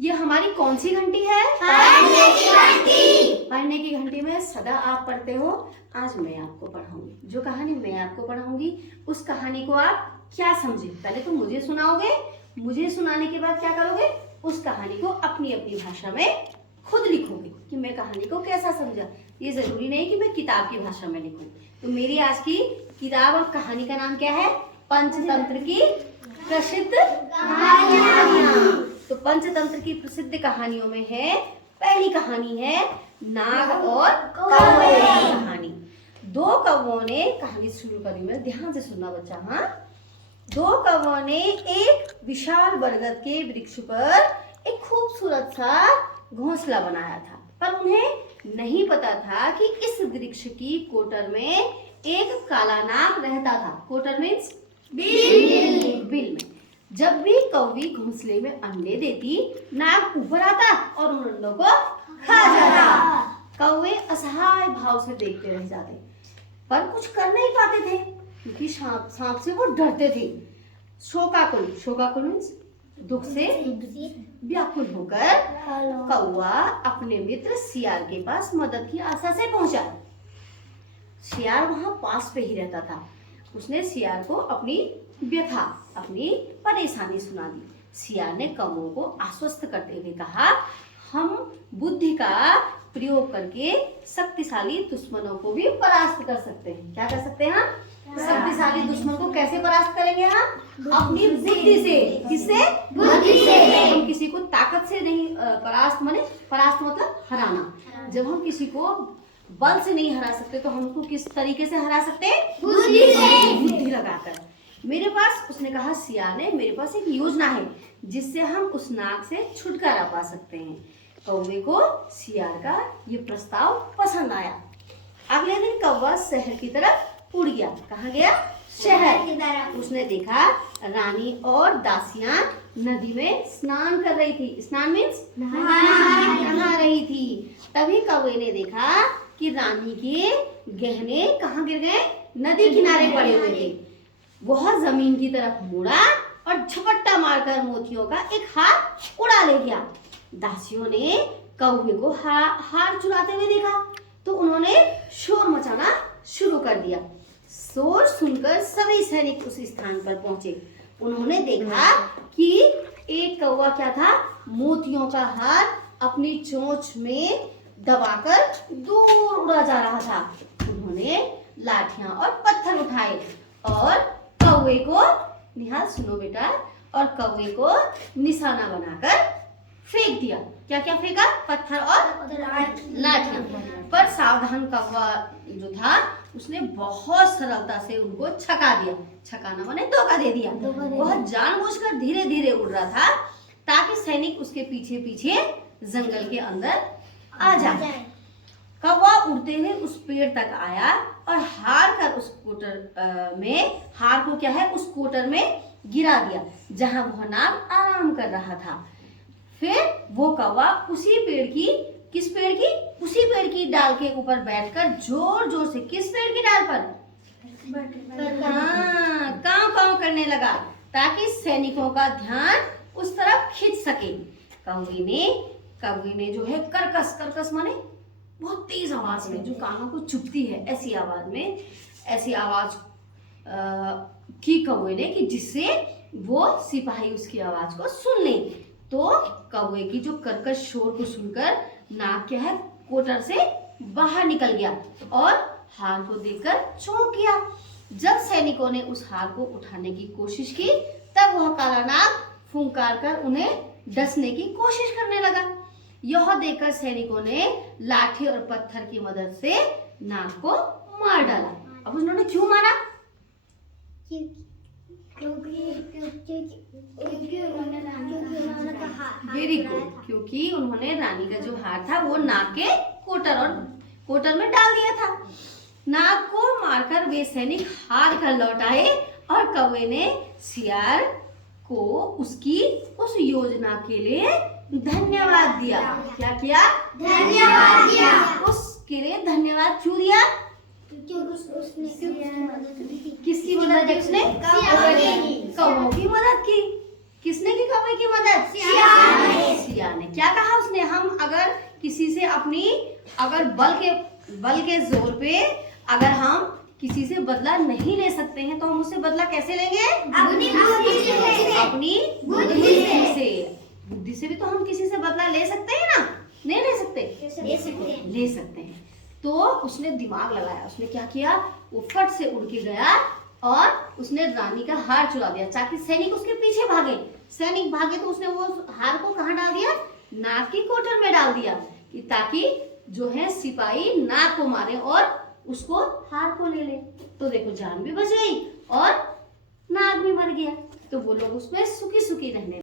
ये हमारी कौन सी घंटी है? पढ़ने की घंटी। पढ़ने की घंटी में सदा आप पढ़ते हो। आज मैं आपको पढ़ाऊंगी, जो कहानी मैं आपको पढ़ाऊंगी उस कहानी को आप क्या समझे। पहले तो मुझे सुनाओगे, मुझे सुनाने के बाद क्या करोगे, उस कहानी को अपनी अपनी भाषा में खुद लिखोगे कि मैं कहानी को कैसा समझा। ये जरूरी नहीं कि मैं किताब की भाषा में लिखूं। तो मेरी आज की किताब और कहानी का नाम क्या है? पंचतंत्र की प्रसिद्ध कहानियां। तो पंचतंत्र की प्रसिद्ध कहानियों में है, पहली कहानी है नाग और कौवे की कहानी। दो कौवों ने, कहानी शुरू करी मैं, ध्यान से सुनना बच्चा। हाँ, दो कौवों ने एक विशाल बरगद के वृक्ष पर एक खूबसूरत सा घोंसला बनाया था, पर उन्हें नहीं पता था कि इस वृक्ष की कोटर में एक काला नाग रहता था। कोटर मीन्स बिल में। जब भी कौवी घोंसले में अंडे देती, नाग ऊपर आता और उन अंडों को खा जाता। कौवे असहाय भाव से देखते रह जाते, पर कुछ कर नहीं पाते थे क्योंकि सांप से वो डरते थे। शोकाकुल मीन्स दुख से व्याकुल होकर कौवा अपने मित्र सियार के पास मदद की आशा से पहुंचा। सियार वहां पास पे ही रहता था। उसने सियार को अपनी व्यथा, अपनी परेशानी सुना दी। सियार ने कौवों को आश्वस्त करते हुए कहा, हम बुद्धि का प्रयोग करके शक्तिशाली दुश्मनों को भी परास्त कर सकते हैं। क्या कर सकते हैं हम? शक्तिशाली दुश्मन को कैसे परास्त करेंगे हम? अपनी बुद्धि से। किससे? बुद्धि से। हम किसी को ताकत से नहीं परास्त मतलब हराना। जब हम किसी को बल से नहीं हरा सकते तो हम उसको किस तरीके से हरा सकते हैं? बुद्धि से। बुद्धि लगाकर। मेरे पास, उसने कहा सियार ने, मेरे पास एक योजना है जिससे हम उस नाग से छुटकारा पा सकते हैं। कौवे को सियार का ये प्रस्ताव पसंद आया। अगले दिन कौवा शहर की तरफ उड़ गया। कहाँ गया? शहर की तरफ। उसने देखा रानी और दासियां नदी में स्नान कर रही थी। स्नान मीन्स नहा रही थी। तभी कौवे ने देखा कि रानी के गहने कहाँ गिर गए? नदी किनारे पड़े हुए थे। वह जमीन की तरफ मुड़ा और झपट्टा मारकर मोतियों का एक हार उड़ा ले गया। दासियों ने कौवे को हार चुराते हुए देखा तो उन्होंने शोर मचाना शुरू कर दिया। शोर सुनकर सभी सैनिक उस स्थान पर पहुंचे। उन्होंने देखा कि एक कौवा क्या था, मोतियों का हार अपनी चोंच में दबाकर दूर उड़ा जा रहा था। उन्होंने लाठियां और पत्थर उठाए और कौवे को, निहाल सुनो बेटा, और कौवे को निशाना बनाकर फेंक दिया। क्या क्या फेंका? पत्थर और लाठियां। पर सावधान कौवा जो था उसने बहुत सरलता से उनको छका दिया। छकाना माने धोखा दे दिया। वह जानबूझकर धीरे धीरे उड़ रहा था ताकि सैनिक उसके पीछे पीछे जंगल के अंदर आ जाए। कौवा उड़ते हुए उस पेड़ तक आया और हार को क्या है, उस कोटर में गिरा दिया जहां वह नाग आराम कर रहा था। फिर वो कौवा उसी पेड़ की डाल के ऊपर बैठकर जोर जोर से, किस पेड़ की डाल पर? हाँ, कांव कांव करने लगा ताकि सैनिकों का ध्यान उस तरफ खींच सके। कौवे ने जो है कर्कश माने बहुत तेज आवाज में, जो कानों को चुभती है, ऐसी आवाज की कौवे ने कि जिससे वो सिपाही उसकी आवाज को सुन ले। तो कौवे की जो कर्कश शोर को सुनकर नाग क्या है, कोटर से बाहर निकल गया और हार को देखकर चौंक गया। जब सैनिकों ने उस हार को उठाने की कोशिश की तब वह काला नाग फुंकार कर उन्हें डसने की कोशिश करने लगा। यह देखकर सैनिकों ने लाठी और पत्थर की मदद से नाग को मार डाला। अब उन्होंने क्यों मारा? वेरी गुड, क्योंकि उन्होंने रानी का जो हार था वो नाग के कोटर में डाल दिया था। नाग को मारकर वे सैनिक हार कर लौट आए और कौवे ने सियार को उसकी उस योजना के लिए धन्यवाद दिया। क्या किया? धन्यवाद दिया। उसके लिए धन्यवाद क्यों दिया? किसकी मदद? उसने कौवों की मदद की। किसने की कौवे की मदद? सियार ने। से अपनी अगर बल के जोर पे अगर हम किसी से बदला नहीं ले सकते हैं तो हम उससे बदला कैसे लेंगे? अपनी बुद्धि से। बुद्धि से भी तो हम किसी से बदला ले सकते हैं ना? नहीं ले सकते? ले सकते हैं। तो उसने दिमाग लगाया, उसने क्या किया, वो फट से उड़ के गया और उसने रानी का हार चुरा दिया ताकि सैनिक उसके पीछे भागे। सैनिक भागे तो उसने वो हार को कहाँ डाल दिया? नाग की कोठर में डाल दिया कि ताकि जो है सिपाही नाग को मारे और उसको हार को ले ले। तो देखो जान भी बच गई और नाग भी मर गया। तो वो लोग उसमें सुखी सुखी रहने